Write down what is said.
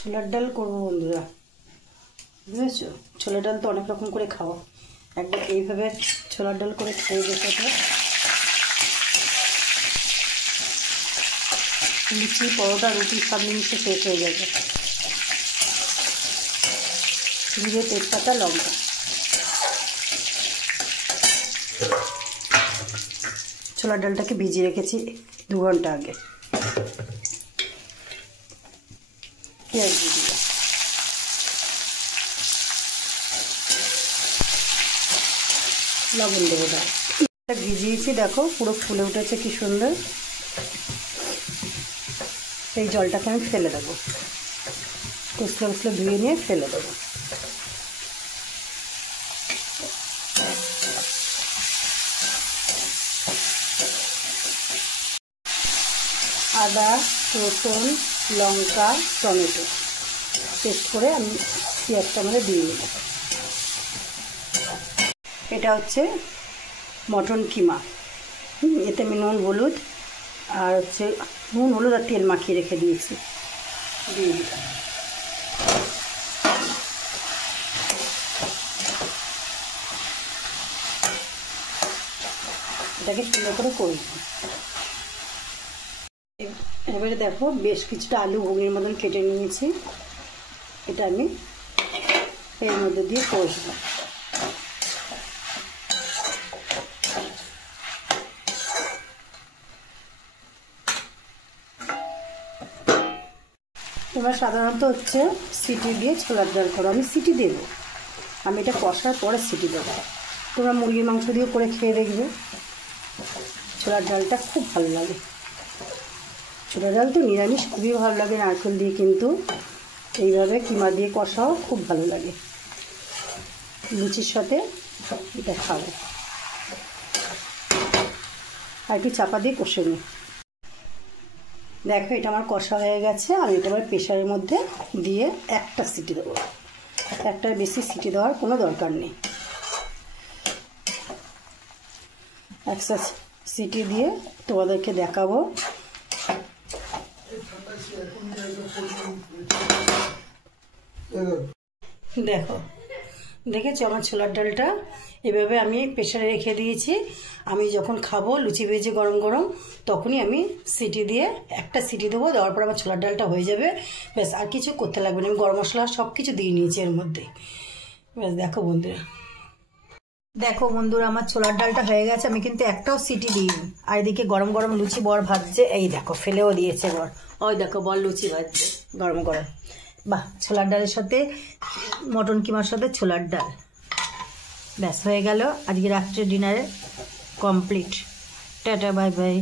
ছোলার ডাল করবো বন্ধুরা, বুঝেছো? ছোলার ডাল তো অনেক রকম করে খাওয়া, একবার এইভাবে ছোলার ডাল করে খেয়ে দেখো। লুচি, পরোটা, রুটি সব জিনিসে শেষ হয়ে যাবে। জিরে, তেজপাতা, লঙ্কা। ছোলার ডালটাকে ভিজিয়ে রেখেছি 2 ঘন্টা আগে। পেঁয়াজ দিয়ে দিলাম, লবণ দেবো। ডাল ভিজিয়েছি, দেখো পুরো ফুলে উঠেছে কি সুন্দর। এই জলটাকে আমি ফেলে দেবো, কুচলে কুচলে ধুয়ে নিয়ে ফেলে দেবো। আদা, রসুন, লঙ্কা, টমেটো পেস্ট করে আমি পেঁয়াজটা মধ্যে দিয়ে নেব। এটা হচ্ছে মটন কিমা। এতে আমি নুন, হলুদ আর হচ্ছে নুন, হলুদ আর তেল মাখিয়ে রেখে দিয়েছি, দিয়ে দিলাম। এটাকে সুন্দর করে করে দিই। এবারে দেখো বেশ কিছুটা আলু ঘুগনির মতন কেটে নিয়েছি, এটা আমি এর মধ্যে দিয়ে কষবো। তোমরা সাধারণত হচ্ছে সিটি দিয়ে ছোলার ডাল করো, আমি সিটি দেবো, আমি এটা কষার পরে সিটি দেবো। তোমরা মুরগির মাংস দিয়েও করে খেয়ে দেখবে, ছোলার ডালটা খুব ভালো লাগে। ছোলার ডাল তো নিরামিষ খুবই ভালো লাগে নারকেল দিয়ে, কিন্তু এইভাবে কিমা দিয়ে কষাও খুব ভালো লাগে। লুচির সাথে এটা খাবো। আর একটু চাপা দিয়ে কষে নিই। দেখো এটা আমার কষা হয়ে গেছে, আমি এটা আবার প্রেশারের মধ্যে দিয়ে একটা সিটি দেবো। একটার বেশি সিটি দেওয়ার কোনো দরকার নেই। একটা সিটি দিয়ে তোমাদেরকে দেখাবো। দেখো, দেখেছো আমার ছোলার ডালটা এভাবে আমি প্রেশারে রেখে দিয়েছি। আমি যখন খাবো লুচি ভেজে গরম গরম, তখনই আমি সিটি দিয়ে একটা সিটি দেবো। দেওয়ার পর আমার ছোলার ডালটা হয়ে যাবে, ব্যাস আর কিছু করতে লাগবে না। আমি গরম মশলা সব কিছু দিয়ে নিয়েছি এর মধ্যে, ব্যাস। দেখো বন্ধুরা, দেখো বন্ধুরা আমার ছোলার ডালটা হয়ে গেছে, আমি কিন্তু একটাও সিটি দিইনি। আর এদিকে গরম গরম লুচি বর ভাজছে, এই দেখো ফেলেও দিয়েছে বর। ওই দেখো বর লুচি ভাজছে গরম গরম। বাহ, ছোলার ডালের সাথে মটন কিমার সাথে ছোলার ডাল, ব্যাস হয়ে গেল আজকে রাত্রে ডিনারে কমপ্লিট। Tata, bye bye.